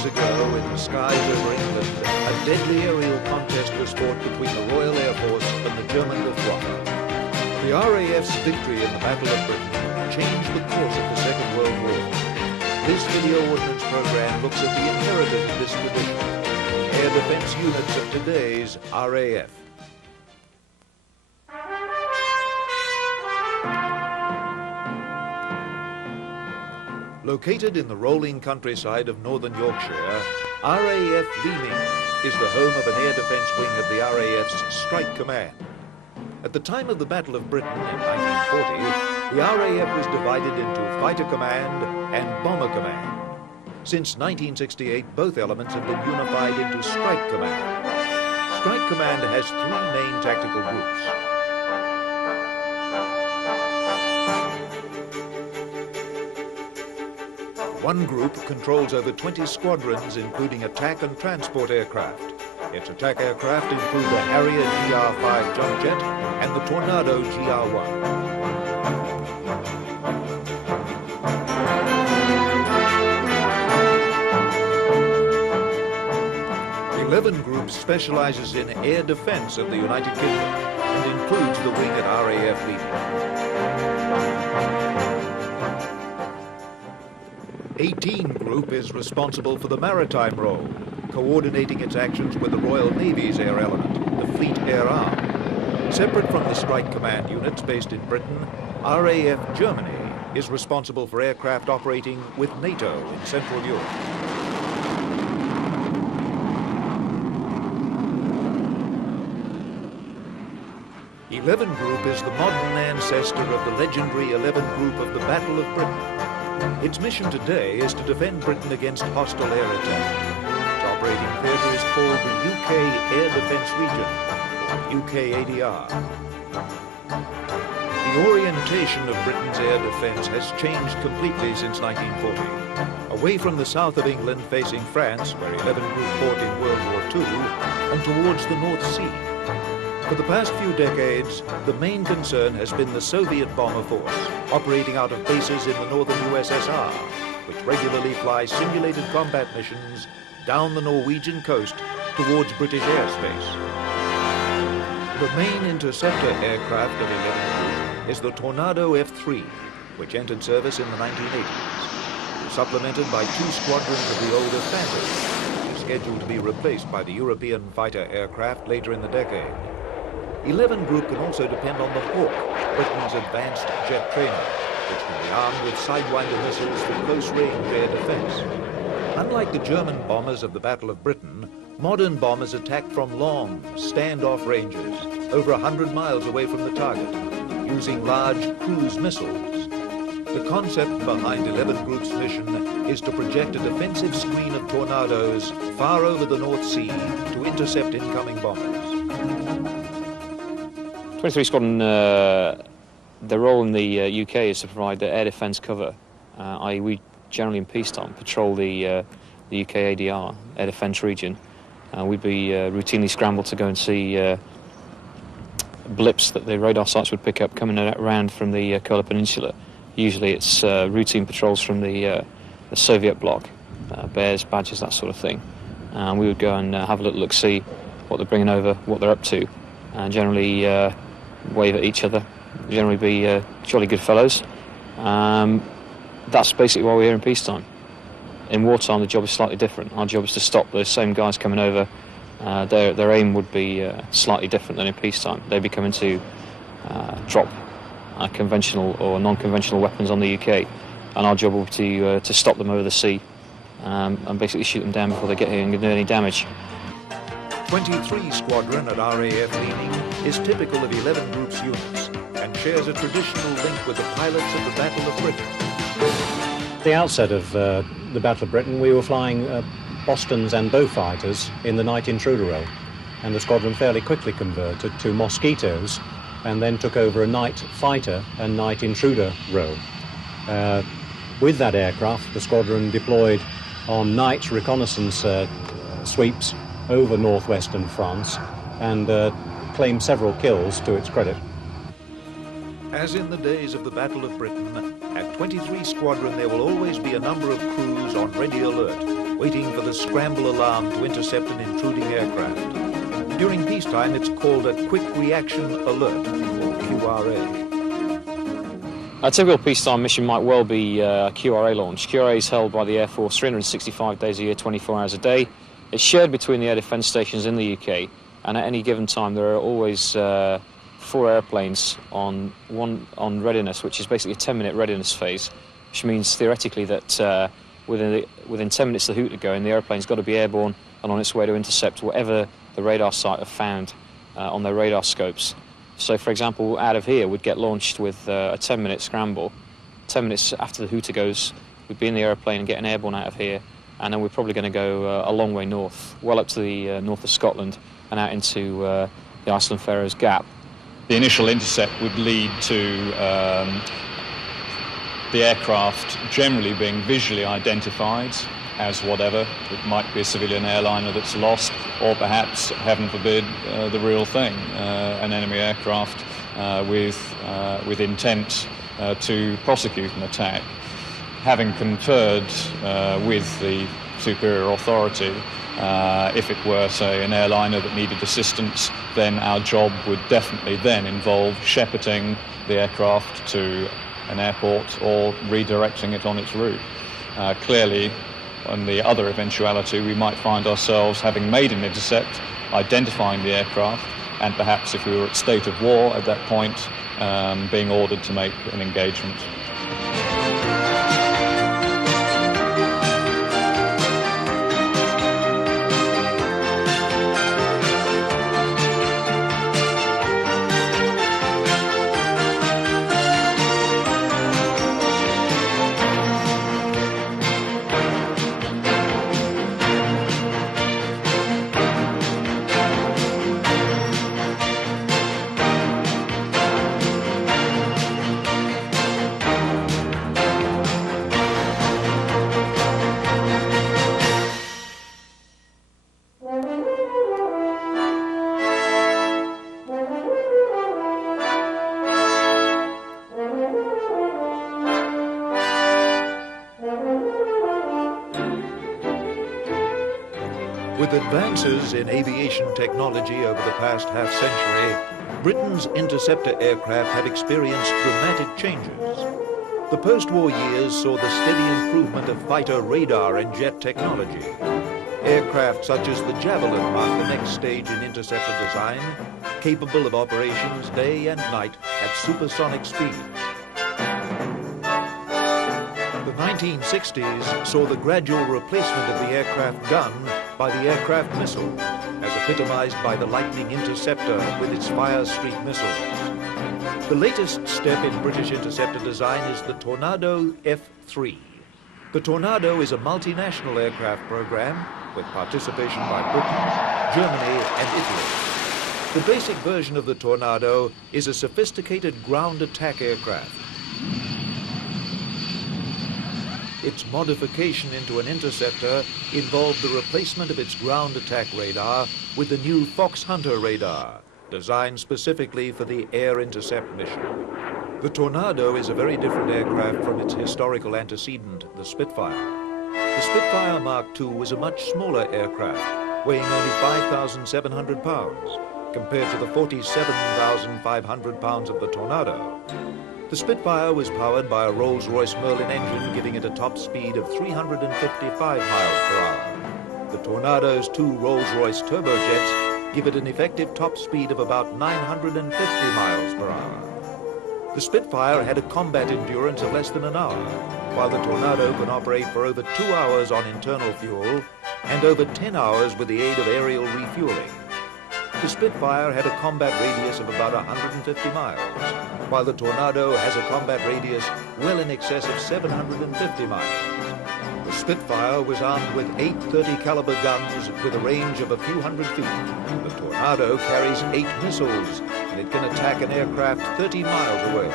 Ago, in the skies over England, a deadly aerial contest was fought between the Royal Air Force and the German Luftwaffe. The RAF's victory in the Battle of Britain changed the course of the Second World War. This video ordnance program looks at the inheritance of this tradition, the air defense units of today's RAF. Located in the rolling countryside of northern Yorkshire, RAF Leeming is the home of an air defence wing of the RAF's Strike Command. At the time of the Battle of Britain in 1940, the RAF was divided into Fighter Command and Bomber Command. Since 1968, both elements have been unified into Strike Command. Strike Command has three main tactical groups. One group controls over 20 squadrons, including attack and transport aircraft. Its attack aircraft include the Harrier GR-5 jump jet and the Tornado GR-1. The 11 Group specializes in air defense of the United Kingdom and includes the wing at RAF Leeming. 18 Group is responsible for the maritime role, coordinating its actions with the Royal Navy's air element, the Fleet Air Arm. Separate from the Strike Command units based in Britain, RAF Germany is responsible for aircraft operating with NATO in Central Europe. '11 Group is the modern ancestor of the legendary 11 Group of the Battle of Britain. Its mission today is to defend Britain against hostile air attack. Its operating theatre is called the UK Air Defence Region, or UKADR. The orientation of Britain's air defence has changed completely since 1940, away from the south of England facing France, where 11 Group fought in World War II, and towards the North Sea. For the past few decades, the main concern has been the Soviet bomber force, operating out of bases in the northern USSR, which regularly fly simulated combat missions down the Norwegian coast towards British airspace. The main interceptor aircraft of 11 Group is the Tornado F-3, which entered service in the 1980s, supplemented by 2 squadrons of the older Phantom, which is scheduled to be replaced by the European fighter aircraft later in the decade. 11 Group can also depend on the Hawk, Britain's advanced jet trainer, which can be armed with Sidewinder missiles for close-range air defense. Unlike the German bombers of the Battle of Britain, modern bombers attack from long, standoff ranges, over 100 miles away from the target, using large cruise missiles. The concept behind 11 Group's mission is to project a defensive screen of tornadoes far over the North Sea to intercept incoming bombers. 23 Squadron, their role in the UK is to provide the air defence cover, i.e. we generally in peacetime patrol the UK ADR, air defence region. We'd be routinely scrambled to go and see blips that the radar sites would pick up coming around from the Kola Peninsula. Usually it's routine patrols from the Soviet bloc, bears, badgers, that sort of thing. And we would go and have a little look, see what they're bringing over, what they're up to, and generally wave at each other, generally be jolly good fellows. That's basically why we're here in peacetime. In wartime, the job is slightly different. Our job is to stop those same guys coming over. Their aim would be slightly different than in peacetime. They'd be coming to drop conventional or non-conventional weapons on the UK, and our job would be to stop them over the sea and basically shoot them down before they get here and do any damage. 23 Squadron at RAF Leeming is typical of 11 Group's units and shares a traditional link with the pilots of the Battle of Britain. At the outset of the Battle of Britain, we were flying Bostons and Beaufighters in the night intruder role, and the squadron fairly quickly converted to Mosquitoes and then took over a night fighter and night intruder role. With that aircraft, the squadron deployed on night reconnaissance sweeps over northwestern France and claimed several kills to its credit. As in the days of the Battle of Britain, at 23 Squadron there will always be a number of crews on ready alert, waiting for the scramble alarm to intercept an intruding aircraft. During peacetime, it's called a Quick Reaction Alert, or QRA. A typical peacetime mission might well be a QRA launch. QRA is held by the Air Force 365 days a year, 24 hours a day. It's shared between the air defence stations in the UK, and at any given time there are always 4 airplanes on readiness, which is basically a 10-minute readiness phase, which means theoretically that within 10 minutes of the hoot to go, and the airplane's got to be airborne and on its way to intercept whatever the radar site have found on their radar scopes. So, for example, out of here, we'd get launched with a 10-minute scramble. 10 minutes after the hooter goes, we'd be in the airplane and getting airborne out of here, and then we're probably going to go a long way north, well up to the north of Scotland and out into the Iceland-Faroes Gap. The initial intercept would lead to the aircraft generally being visually identified as whatever. It might be a civilian airliner that's lost, or perhaps, heaven forbid, the real thing, an enemy aircraft with intent to prosecute an attack. Having conferred with the superior authority, if it were, say, an airliner that needed assistance, then our job would definitely then involve shepherding the aircraft to an airport or redirecting it on its route. Clearly, on the other eventuality, we might find ourselves having made an intercept, identifying the aircraft, and perhaps if we were at state of war at that point, being ordered to make an engagement. With advances in aviation technology over the past half-century, Britain's interceptor aircraft have experienced dramatic changes. The post-war years saw the steady improvement of fighter radar and jet technology. Aircraft such as the Javelin marked the next stage in interceptor design, capable of operations day and night at supersonic speed. The 1960s saw the gradual replacement of the aircraft gun by the aircraft missile, as epitomized by the Lightning Interceptor with its Fire Street missiles. The latest step in British interceptor design is the Tornado F-3. The Tornado is a multinational aircraft program with participation by Britain, Germany and Italy. The basic version of the Tornado is a sophisticated ground attack aircraft. Its modification into an interceptor involved the replacement of its ground attack radar with the new Fox Hunter radar, designed specifically for the air intercept mission. The Tornado is a very different aircraft from its historical antecedent, the Spitfire. The Spitfire Mark II was a much smaller aircraft, weighing only 5,700 pounds, compared to the 47,500 pounds of the Tornado. The Spitfire was powered by a Rolls-Royce Merlin engine, giving it a top speed of 355 miles per hour. The Tornado's 2 Rolls-Royce turbojets give it an effective top speed of about 950 miles per hour. The Spitfire had a combat endurance of less than an hour, while the Tornado can operate for over 2 hours on internal fuel and over 10 hours with the aid of aerial refueling. The Spitfire had a combat radius of about 150 miles, while the Tornado has a combat radius well in excess of 750 miles. The Spitfire was armed with 8 .30 caliber guns with a range of a few hundred feet. The Tornado carries 8 missiles, and it can attack an aircraft 30 miles away.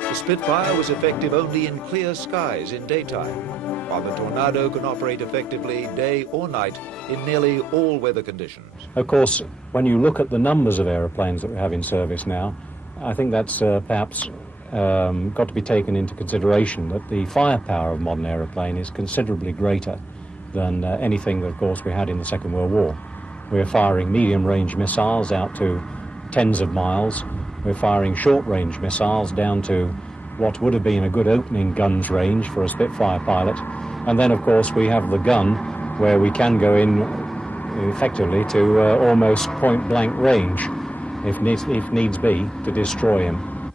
The Spitfire was effective only in clear skies in daytime. while the Tornado can operate effectively day or night in nearly all weather conditions. Of course, when you look at the numbers of aeroplanes that we have in service now, I think that's perhaps got to be taken into consideration, that the firepower of a modern aeroplane is considerably greater than anything that, of course, we had in the Second World War. We're firing medium-range missiles out to tens of miles. We're firing short-range missiles down to what would have been a good opening guns range for a Spitfire pilot. And then, of course, we have the gun where we can go in effectively to almost point-blank range, if needs be, to destroy him.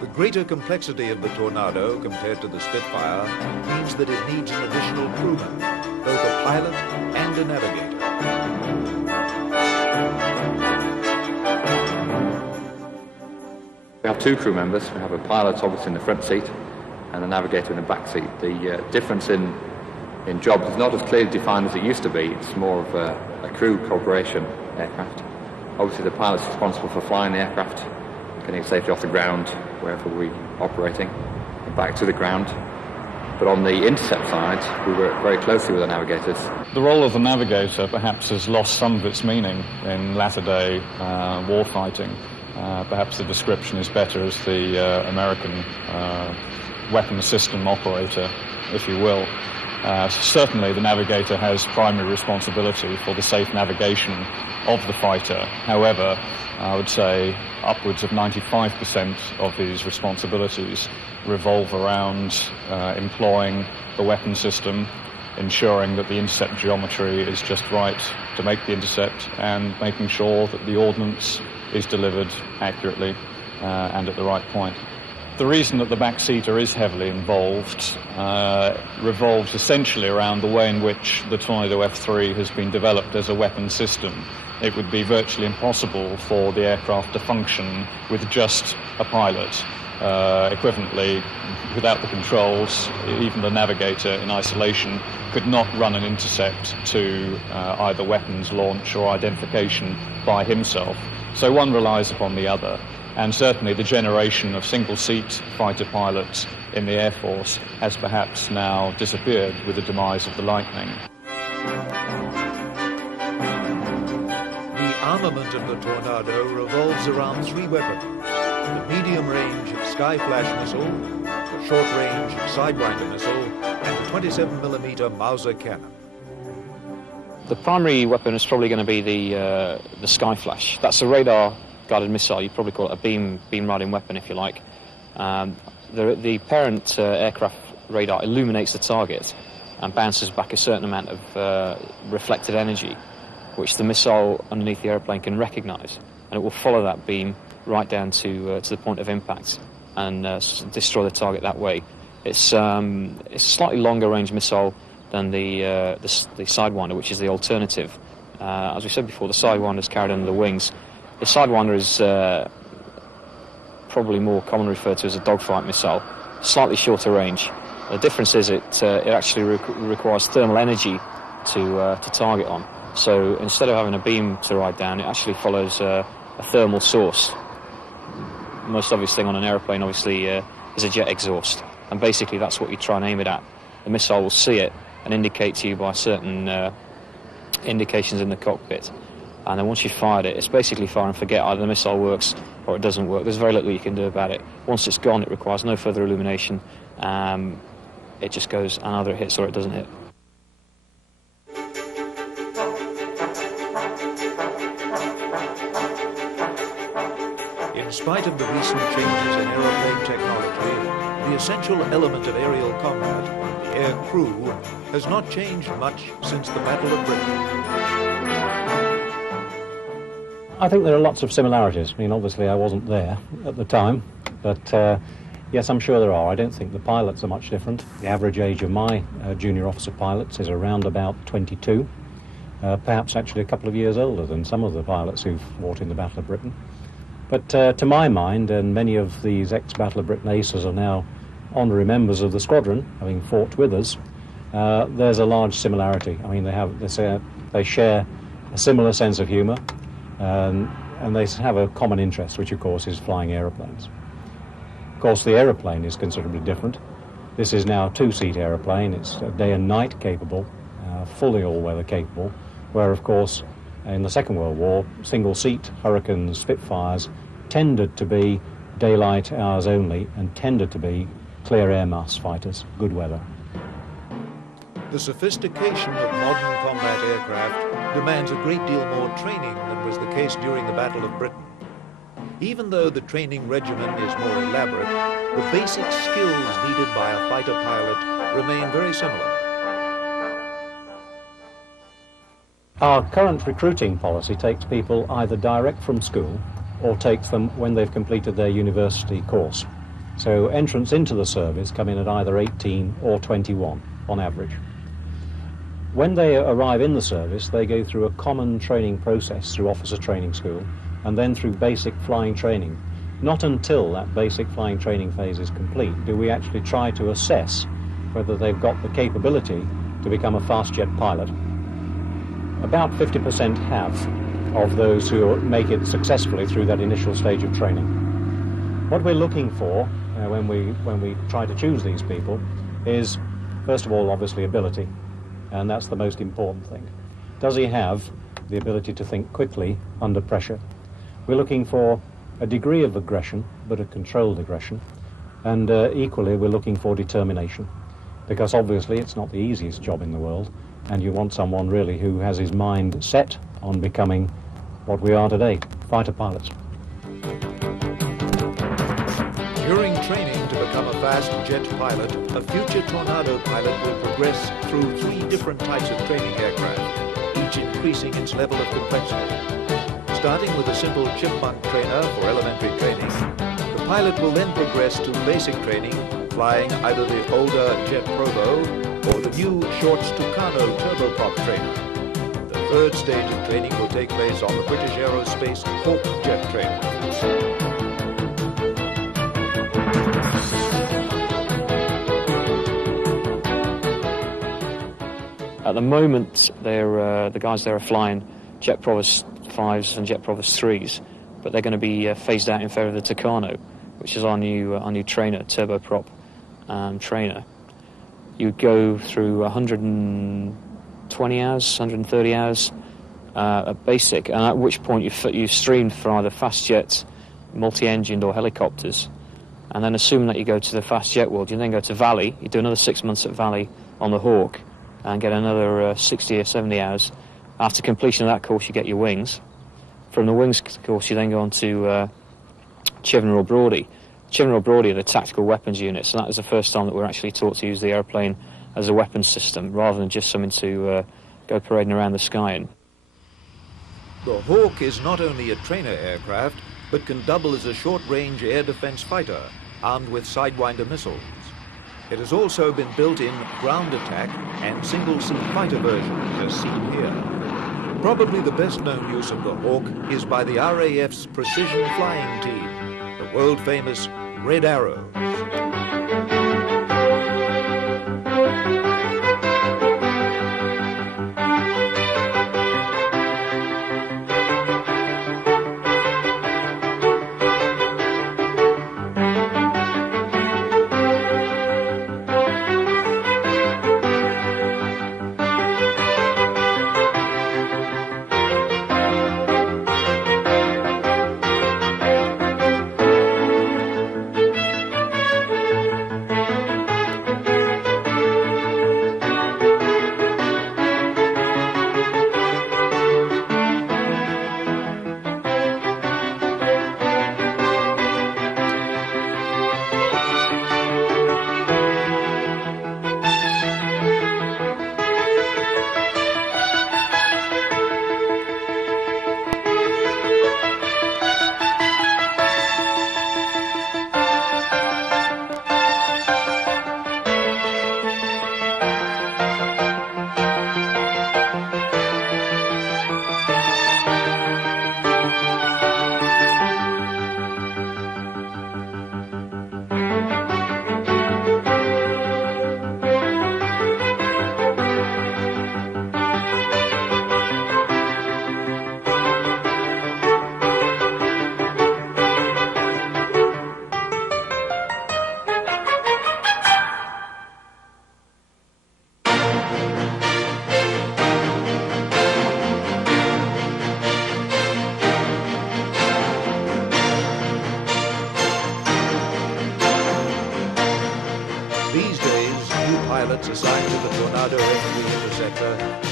The greater complexity of the Tornado compared to the Spitfire means that it needs an additional crewman, both a pilot and a navigator. We have two crew members. We have a pilot obviously in the front seat and a navigator in the back seat. The difference in jobs is not as clearly defined as it used to be. It's more of a crew cooperation aircraft. Obviously the pilot's responsible for flying the aircraft, getting it safely off the ground wherever we're operating, and back to the ground. But on the intercept side, we work very closely with the navigators. The role of the navigator perhaps has lost some of its meaning in latter-day warfighting. Perhaps the description is better as the American weapons system operator, if you will. Certainly the navigator has primary responsibility for the safe navigation of the fighter. However, I would say upwards of 95% of his responsibilities revolve around employing the weapon system, ensuring that the intercept geometry is just right to make the intercept, and making sure that the ordnance is delivered accurately and at the right point. The reason that the backseater is heavily involved revolves essentially around the way in which the Tornado F3 has been developed as a weapon system. It would be virtually impossible for the aircraft to function with just a pilot. Equivalently, without the controls, even the navigator in isolation could not run an intercept to either weapons launch or identification by himself. So one relies upon the other. And certainly the generation of single-seat fighter pilots in the Air Force has perhaps now disappeared with the demise of the Lightning. The armament of the Tornado revolves around three weapons: the medium-range Skyflash missile, the short-range Sidewinder missile, and the 27mm Mauser cannon. The primary weapon is probably going to be the Skyflash. That's a radar-guided missile. You'd probably call it a beam-riding weapon, if you like. The parent aircraft radar illuminates the target and bounces back a certain amount of reflected energy, which the missile underneath the airplane can recognise, and it will follow that beam right down to the point of impact and destroy the target that way. It's a slightly longer range missile than the Sidewinder, which is the alternative. As we said before, the Sidewinder is carried under the wings. The Sidewinder is probably more commonly referred to as a dogfight missile, slightly shorter range. The difference is it actually requires thermal energy to target on. So instead of having a beam to ride down, it actually follows a thermal source. The most obvious thing on an aeroplane, obviously, is a jet exhaust. And basically that's what you try and aim it at. The missile will see it and indicate to you by certain indications in the cockpit. And then once you've fired it, it's basically fire and forget. Either the missile works or it doesn't work. There's very little you can do about it. Once it's gone, it requires no further illumination. It just goes, and either it hits or it doesn't hit. In spite of the recent changes in aeroplane technology, the essential element of aerial combat, the air crew, has not changed much since the Battle of Britain. I think there are lots of similarities. I mean, obviously I wasn't there at the time, but yes, I'm sure there are. I don't think the pilots are much different. The average age of my junior officer pilots is around about 22, perhaps actually a couple of years older than some of the pilots who've fought in the Battle of Britain. But to my mind, and many of these ex-Battle of Britain aces are now honorary members of the squadron, having fought with us, there's a large similarity. I mean, they share a similar sense of humour, and they have a common interest, which of course is flying aeroplanes. Of course, the aeroplane is considerably different. This is now a two-seat aeroplane. It's day and night capable, fully all-weather capable, where, of course, in the Second World War, single-seat Hurricanes, Spitfires tended to be daylight hours only and tended to be clear air mass fighters, good weather. The sophistication of modern combat aircraft demands a great deal more training than was the case during the Battle of Britain. Even though the training regimen is more elaborate, the basic skills needed by a fighter pilot remain very similar. Our current recruiting policy takes people either direct from school or takes them when they've completed their university course. So entrants into the service come in at either 18 or 21 on average. When they arrive in the service, they go through a common training process through officer training school and then through basic flying training. Not until that basic flying training phase is complete do we actually try to assess whether they've got the capability to become a fast jet pilot. About 50% have of those who make it successfully through that initial stage of training. What we're looking for when we try to choose these people is, first of all, obviously ability, and that's the most important thing. Does he have the ability to think quickly under pressure? We're looking for a degree of aggression, but a controlled aggression, and equally we're looking for determination, because obviously it's not the easiest job in the world, and you want someone really who has his mind set on becoming what we are today, fighter pilots. During training to become a fast jet pilot, a future Tornado pilot will progress through 3 different types of training aircraft, each increasing its level of complexity. Starting with a simple chipmunk trainer for elementary training, the pilot will then progress to basic training, flying either the older Jet Provo or the new short Tucano turboprop trainer. The third stage of training will take place on the British Aerospace Hawk jet trainer. At the moment, the guys there are flying Jet Provos 5s and Jet Provos 3s, but they're going to be phased out in favour of the Tucano, which is our new trainer, turboprop trainer. You go through 120 hours, 130 hours at basic, and at which point you streamed for either fast jets, multi-engined or helicopters. And then assuming that you go to the fast jet world, you then go to Valley, you do another 6 months at Valley on the Hawk, and get another 60 or 70 hours. After completion of that course, you get your wings. From the wings course, you then go on to Chiven or Brodie. Chiven or Brodie are the tactical weapons units, and that was the first time that we were actually taught to use the airplane as a weapons system, rather than just something to go parading around the sky in. The Hawk is not only a trainer aircraft, but can double as a short-range air defense fighter, armed with Sidewinder missiles. It has also been built in ground attack and single-seat fighter versions, as seen here. Probably the best-known use of the Hawk is by the RAF's precision flying team, the world-famous Red Arrows.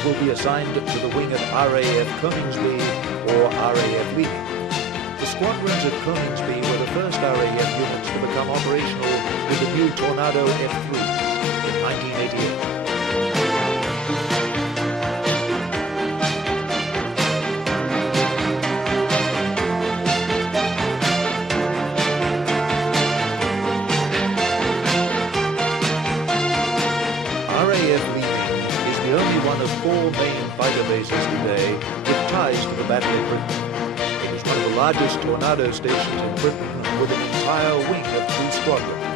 will be assigned to the wing at RAF Coningsby or RAF Leek. The squadrons at Coningsby were the first RAF units to become operational with the new Tornado F3 in 1988. One of 4 main fighter bases today with ties to the Battle of Britain. It was one of the largest tornado stations in Britain with an entire wing of 2 squadrons.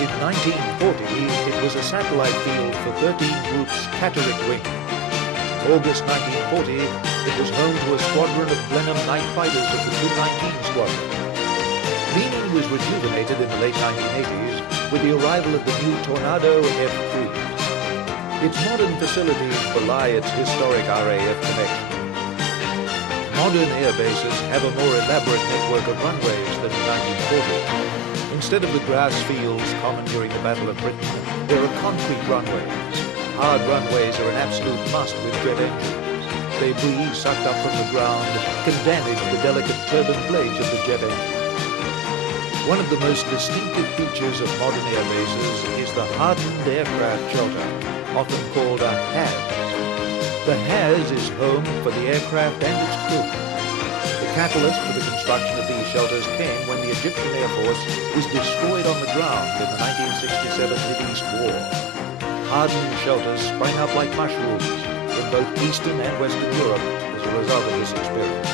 In 1940, it was a satellite field for 13 groups Catterick Wing. In August 1940, it was home to a squadron of Blenheim night fighters of the 219 Squadron. Meaning was rejuvenated in the late 1980s with the arrival of the new Tornado F3. Its modern facilities belie its historic RAF connection. Modern air bases have a more elaborate network of runways than in 1940. Instead of the grass fields common during the Battle of Britain, there are concrete runways. Hard runways are an absolute must with jet engines. Debris sucked up from the ground can damage the delicate turbine blades of the jet engine. One of the most distinctive features of modern air bases is the hardened aircraft shelter, often called a HAZ. The HAZ is home for the aircraft and its crew. The catalyst for the construction of these shelters came when the Egyptian Air Force was destroyed on the ground in the 1967 Mideast War. Hardened shelters sprang up like mushrooms in both Eastern and Western Europe as a result of this experience.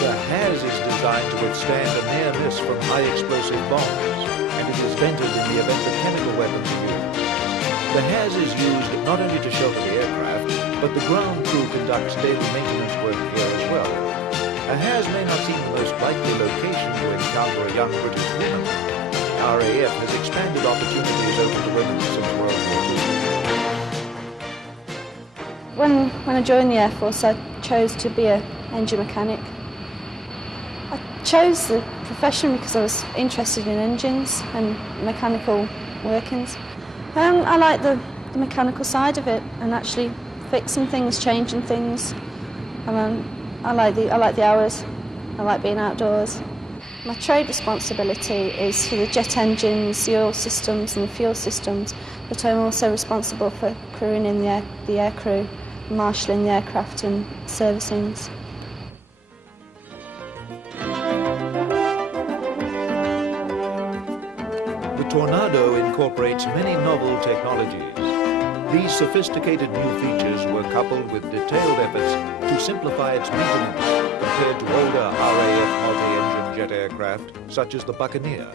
The HAZ is designed to withstand a near miss from high explosive bombs, and it is vented in the event of chemical weapons are used. The HAZ is used not only to shelter the aircraft, but the ground crew conducts daily maintenance work here as well. A HAZ may not seem the most likely location to encounter a young British woman. The RAF has expanded opportunities open to women since World War II. When I joined the Air Force, I chose to be an engine mechanic. I chose the profession because I was interested in engines and mechanical workings. I like the mechanical side of it and actually fixing things, changing things. I like the hours. I like being outdoors. My trade responsibility is for the jet engines, the oil systems and the fuel systems, but I'm also responsible for crewing in the air crew, marshalling the aircraft and servicings. The Tornado incorporates many novel technologies. These sophisticated new features were coupled with detailed efforts to simplify its maintenance compared to older RAF multi-engine jet aircraft such as the Buccaneer.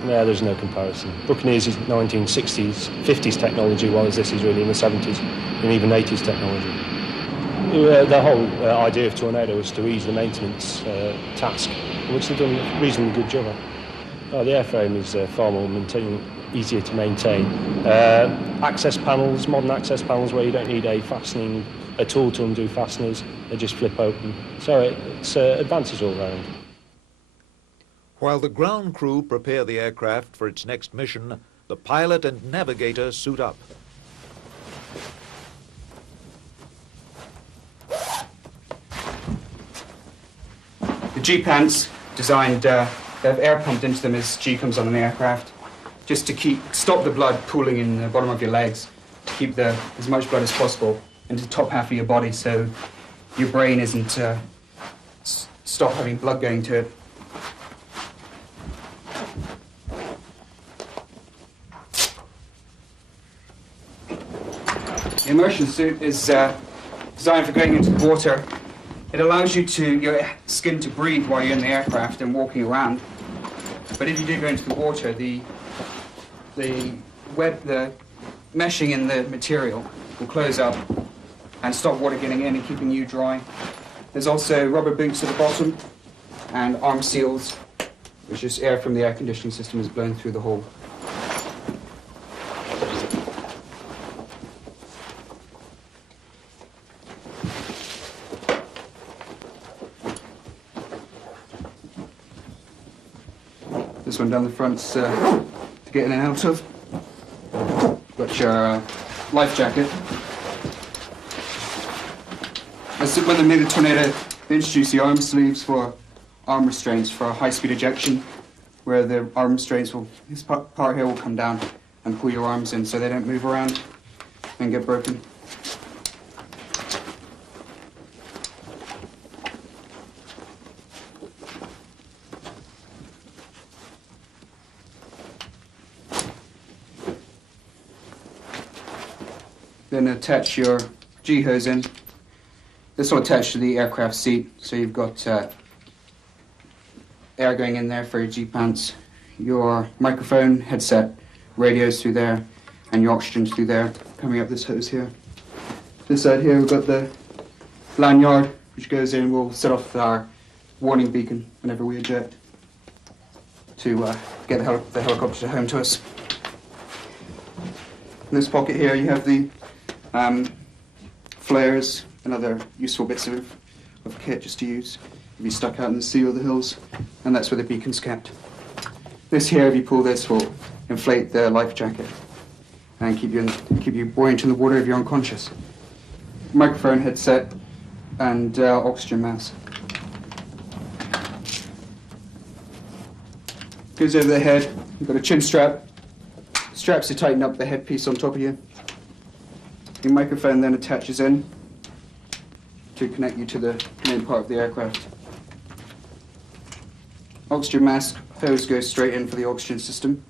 No, there's no comparison. Buccaneers is 1960s, 50s technology, whereas this is really in the 70s and even 80s technology. The whole idea of Tornado was to ease the maintenance task, which they've done a reasonably good job at. The airframe is far more easier to maintain. Access panels, modern access panels where you don't need a tool to undo fasteners, they just flip open. So it's advances all round. While the ground crew prepare the aircraft for its next mission, the pilot and navigator suit up. The G-pants designed, they have air pumped into them as G comes on an aircraft, just to stop the blood pooling in the bottom of your legs, to keep as much blood as possible into the top half of your body so your brain isn't stop having blood going to it. The immersion suit is designed for going into the water. It allows your skin to breathe while you're in the aircraft and walking around. But if you do go into the water, the meshing in the material will close up and stop water getting in and keeping you dry. There's also rubber boots at the bottom and arm seals, which is air from the air conditioning system is blown through the hole. This one down the front's to get in and out of. Got your life jacket. When they made the Tornado, they introduced the arm sleeves for arm restraints for high-speed ejection, where the arm restraints this part here will come down and pull your arms in so they don't move around and get broken. Then attach your G-hose in. This will attach to the aircraft seat, so you've got air going in there for your G-pants, your microphone, headset, radios through there, and your oxygen through there, coming up this hose here. This side here we've got the lanyard, which goes in, we'll set off our warning beacon whenever we eject to get the helicopter home to us. In this pocket here you have the flares and other useful bits of kit just to use if you're stuck out in the sea or the hills, and that's where the beacon's kept. This here, if you pull this, will inflate the life jacket and keep you buoyant in the water if you're unconscious. Microphone, headset, and oxygen mask. Goes over the head. You've got a chin strap. Straps to tighten up the headpiece on top of you. Your microphone then attaches in to connect you to the main part of the aircraft. Oxygen mask hose goes straight in for the oxygen system,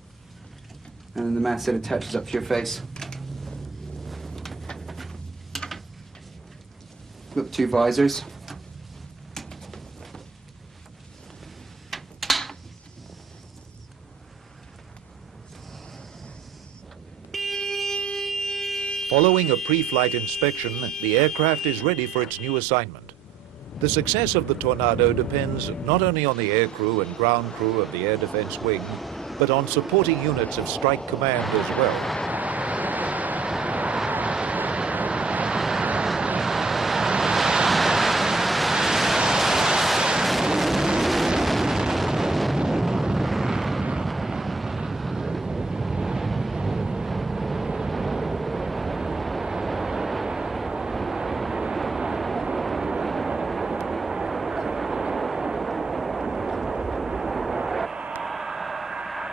and then the mask then attaches up to your face. Got 2 visors. Following a pre-flight inspection, the aircraft is ready for its new assignment. The success of the Tornado depends not only on the aircrew and ground crew of the Air Defense Wing, but on supporting units of Strike Command as well.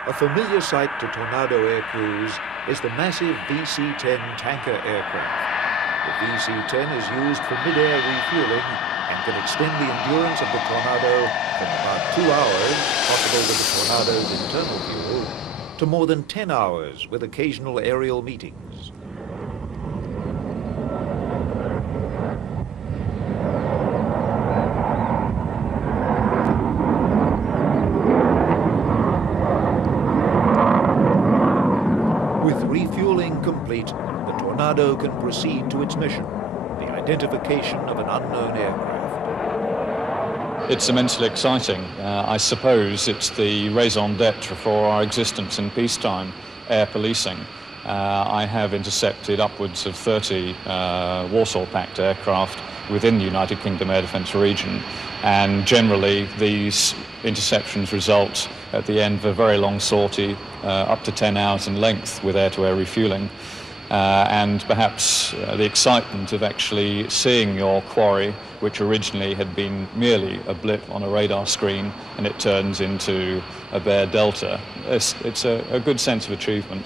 A familiar sight to Tornado air crews is the massive VC-10 tanker aircraft. The VC-10 is used for mid-air refueling and can extend the endurance of the Tornado from about 2 hours, possible with the Tornado's internal fuel, to more than 10 hours with occasional aerial meetings. Refueling complete, the Tornado can proceed to its mission, the identification of an unknown aircraft. It's immensely exciting. I suppose it's the raison d'etre for our existence in peacetime, air policing. I have intercepted upwards of 30 Warsaw Pact aircraft within the United Kingdom Air Defence region, and generally these interceptions result at the end of a very long sortie, up to 10 hours in length with air-to-air refueling, and perhaps the excitement of actually seeing your quarry, which originally had been merely a blip on a radar screen, and it turns into a bare delta. It's a good sense of achievement.